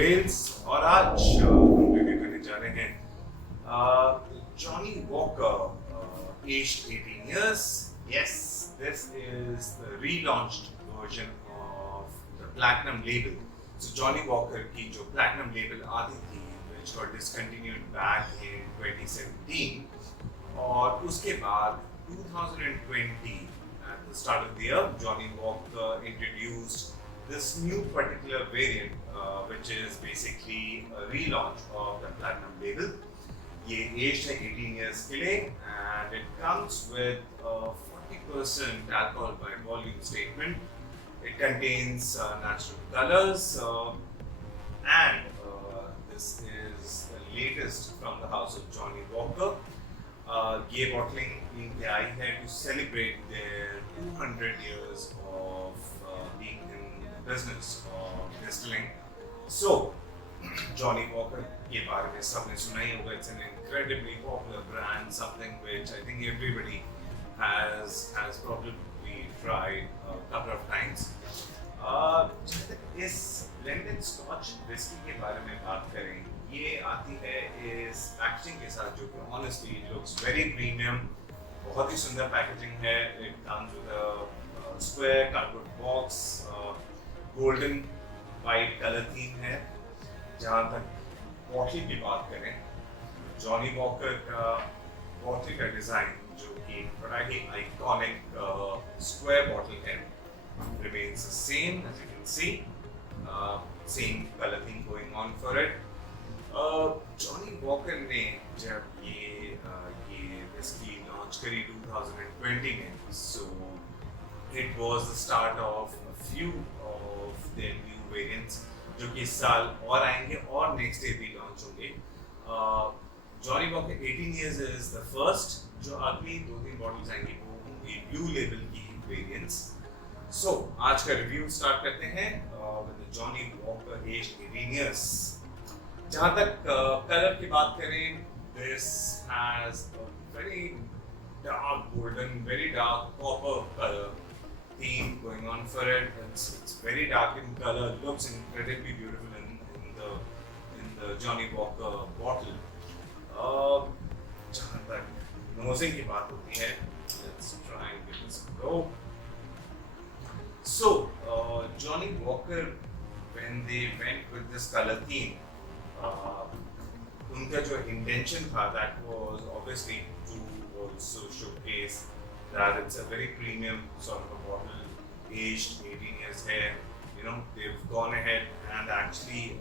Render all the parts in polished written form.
Rails और आज हम रिव्यू करने जा रहे हैं Johnny walker aged 18 years. Yes, this is the relaunched version of the Platinum label. So Johnny Walker की जो Platinum label आती थी, which got discontinued back in 2017, और उसके बाद 2020 at the start of the year, Johnny Walker introduced this new particular variant, which is basically a relaunch of the Platinum label. ये aged है 18 years के लिए, and it comes with a 40% alcohol by volume statement. It contains natural colors, and this is the latest from the house of Johnny Walker. ये bottling इनके आई है to celebrate their 200 years of being in the business of distilling. So, Johnny Walker के बारे में सबने सुना ही होगा. It's an incredibly popular brand, something which I think everybody has probably tried a couple of times. जहाँ तक इस Blended Scotch whisky के बारे में बात करें, ये आती है इस पैकेजिंग के साथ जो कि honestly looks very premium. बहुत ही सुंदर पैकेजिंग है. It comes with a square cardboard box, golden white color theme है. जहाँ तक बॉटल की बात करें, जॉनी वॉकर का बॉटल का डिजाइन जो कि बड़ा ही आइकॉनिक स्क्वायर बॉटल है, remains the same as you can see. Same color theme going on for it. Johnny walker ने जब ये विस्की लॉन्च करी 2020 में, so it was the start of a few of their new variants जो कि इस साल और आएंगे और नेक्स्ट ईयर भी लॉन्च होंगे. Johnny walker 18 years is the first. जो अगली 2-3 बॉटल्स आएंगी वो होंगी ब्लू लेबल की वेरिएंट्स. सो आज का रिव्यू स्टार्ट करते हैं with Johnny walker aged 18 years. जहाँ तक कलर की बात करें, this has a very dark golden, very dark copper color theme going on for it. It's very dark in color, looks incredibly beautiful in the Johnny Walker bottle. जहाँ तक नोजिंग की बात होती है, let's try and give this a go. So Johnny Walker, when they went with this color theme, उनका जो intention था, that was obviously to also showcase that it's a very premium sort of a bottle, aged 18 years here. You know, they've gone ahead and actually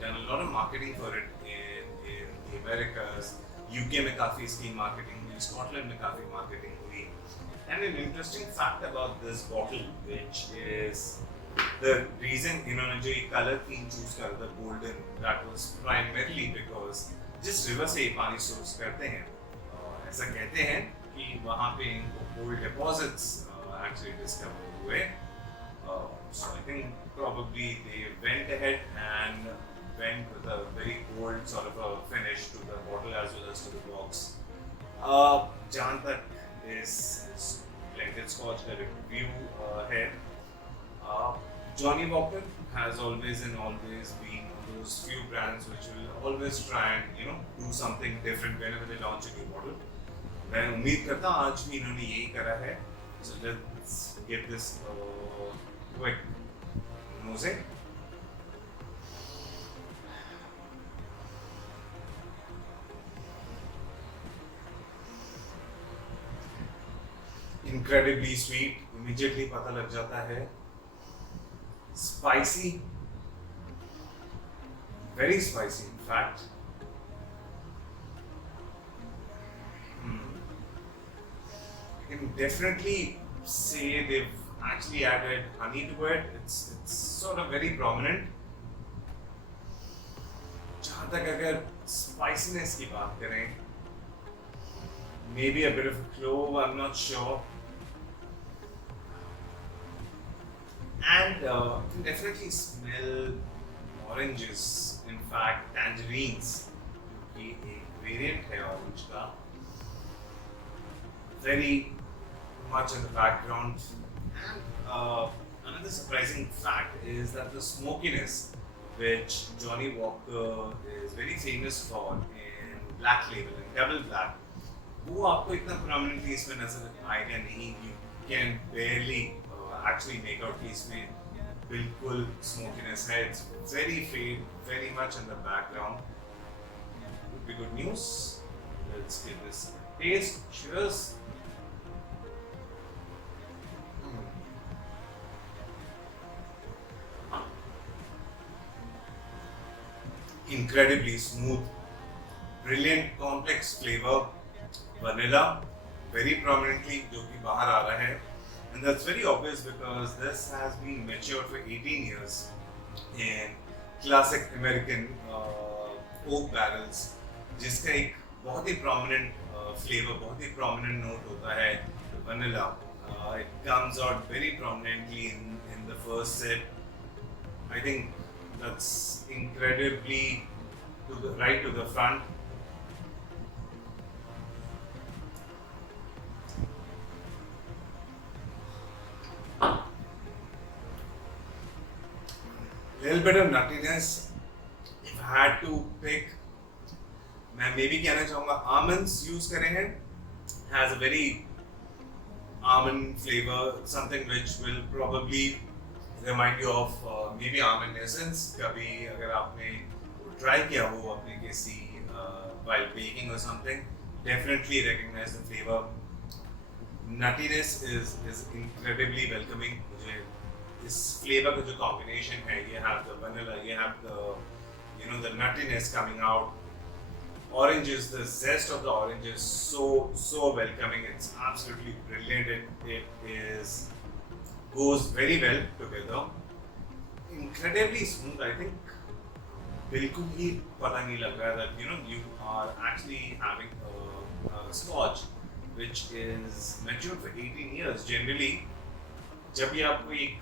done a lot of marketing for it in the Americas. UK में काफी इसकी marketing हुई, Scotland में काफी marketing हुई. And an interesting fact about this bottle, which is the reason इन्होंने जो ये color theme choose करा था golden, that was primarily because जिस river से ये पानी source करते हैं, ऐसा कहते हैं कि वहाँ पे इनको gold deposits actually discovered हुए. So I think probably they went ahead and went with a very gold sort of a finish to the bottle as well as to the box. जहाँ तक इस Blended Scotch का review है, Johnny Walker has always and always been one of those few brands which will always try and do something different whenever they launch a new bottle. मैं उम्मीद करता हूँ आज भी इन्होंने यही करा है. So let's give this a quick nosing. Incredibly sweet, immediately पता लग जाता है. Spicy, very spicy in fact. You can definitely say they've actually added honey to it. It's sort of very prominent. जहाँ तक अगर spiciness की बात करें, maybe a bit of a clove, I'm not sure. And you can definitely smell oranges, in fact tangerines, क्योंकि एक variant है orange का, very much in the background. And another surprising fact is that the smokiness which Johnny Walker is very famous for in Black Label and Double Black, वो आपको इतना prominently इसमें नजर आएगा नहीं. You can barely actually make out कि इसमें बिल्कुल smokiness है. It's very faint, very much in the background. Would be good news. Let's give this a taste. Cheers. Incredibly smooth, brilliant complex flavor, vanilla very prominently जो कि बाहर आ रहा है, and that's very obvious because this has been matured for 18 years in classic American oak barrels, जिसका एक बहुत ही prominent flavor, बहुत ही prominent note होता है vanilla. It comes out very prominently in the first sip. I think that's incredibly right to the front. Little bit of nuttiness. If I had to pick, मैं maybe कहना चाहूँगा almonds use करें हैं. Has a very almond flavor, something which will probably remind you of maybe almond essence. कभी अगर आपने try किया हो अपने किसी while baking or something, definitely recognize the flavor. Nuttiness is incredibly welcoming. मुझे इस flavor का जो combination है, you have the vanilla, you have the the nuttiness coming out. Oranges, the zest of the orange is so welcoming. It's absolutely brilliant. It is goes very well together. Incredibly smooth. I think बिल्कुल ही पता नहीं लग रहा that you are actually having a scotch which is matured for 18 years. Generally, जब भी आपको एक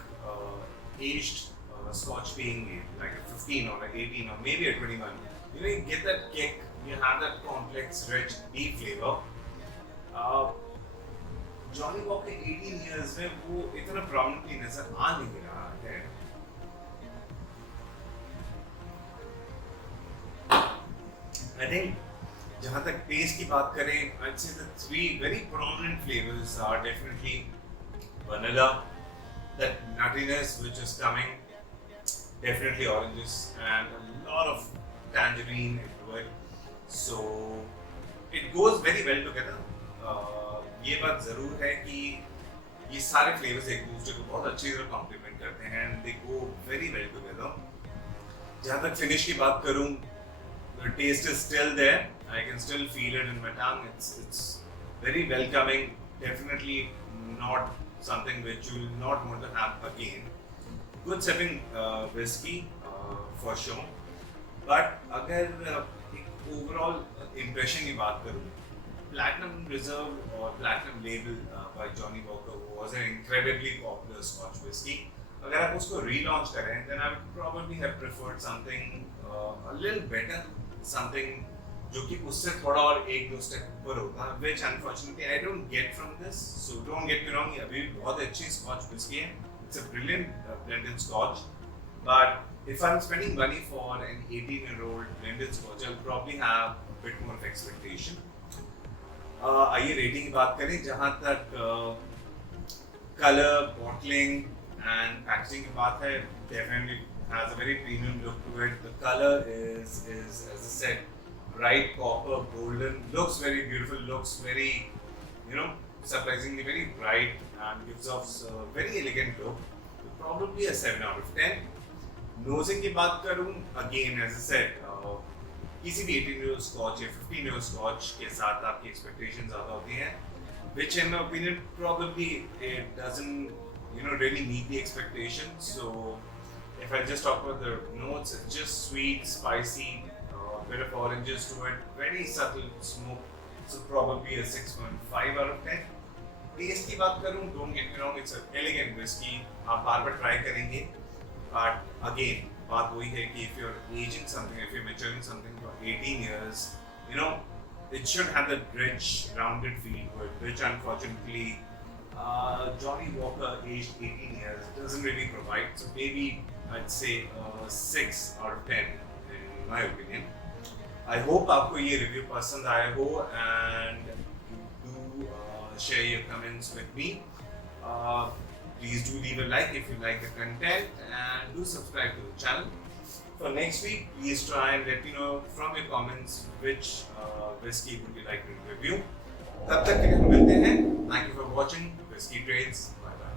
aged scotch पियेंगे like a 15 or a 18 or maybe a 21, you get that kick. You have that complex, rich, deep flavor. Johnny Walker 18 years में वो इतना prominently नजर आ नहीं रहा है. I think जहाँ तक टेस्ट की बात करें, I'd say the three very prominent flavors are definitely vanilla, that nuttiness which is coming, definitely oranges, and a lot of tangerine into it. So it goes very well together. ये बात जरूर है कि ये सारे फ्लेवर्स एक दूसरे को बहुत अच्छी तरह कॉम्प्लीमेंट करते हैं and they go very well together. जहाँ तक फिनिश की बात करूँ, the taste is still there. I can still feel it in my tongue. It's very welcoming. Definitely not something which you will not want to have again. Good sipping whiskey for sure. But अगर overall impression की बात करूँ, Platinum Reserve or Platinum Label by Johnny Walker was an incredibly popular Scotch whiskey. अगर आप उसको relaunch करें, then I would probably have preferred something a little better, something जो कि उससे थोड़ा और एक दो स्टेप ऊपर होता, which unfortunately I don't get from this. So don't get me wrong, ये अभी भी बहुत अच्छी Scotch whiskey है. It's a brilliant blended Scotch, but if I'm spending money for an 18-year-old blended Scotch, I'll probably have a bit more of expectation. आइए rating की बात करें. जहाँ तक कलर, बॉटलिंग एंड पैकेजिंग की बात है, definitely has a very premium look to it. The color is as I said, bright copper, golden. Looks very beautiful. Looks very, surprisingly very bright and gives off a very elegant look. Probably a 7 out of 10. Nosing की बात करूँ, again as I said, किसी भी 18-year-old Scotch या 15-year-old Scotch के साथ आपकी expectations ज़्यादा होती हैं, which in my opinion probably it doesn't really meet the expectations. So if I just talk about the notes, it's just sweet, spicy, a bit of oranges to it, very subtle smoke. So probably a 6.5 out of 10. Taste की बात करूँ, don't get me wrong, it's an elegant whiskey. आप बार-बार try करेंगे. But again, बात वही है कि if you're aging something, if you're maturing something for 18 years, it should have that rich, rounded feel to it, which unfortunately Johnny Walker, aged 18 years, doesn't really provide. So maybe I'd say 6 out of 10 in my opinion. I hope आपको ये review पसंद आया हो and do share your comments with me. Please do leave a like if you like the content and do subscribe to the channel. For next week, please try and let me know from your comments which whiskey would you like me to review. तब तक के लिए हम मिलते हैं. Thank you for watching Whiskey Trades. Bye bye.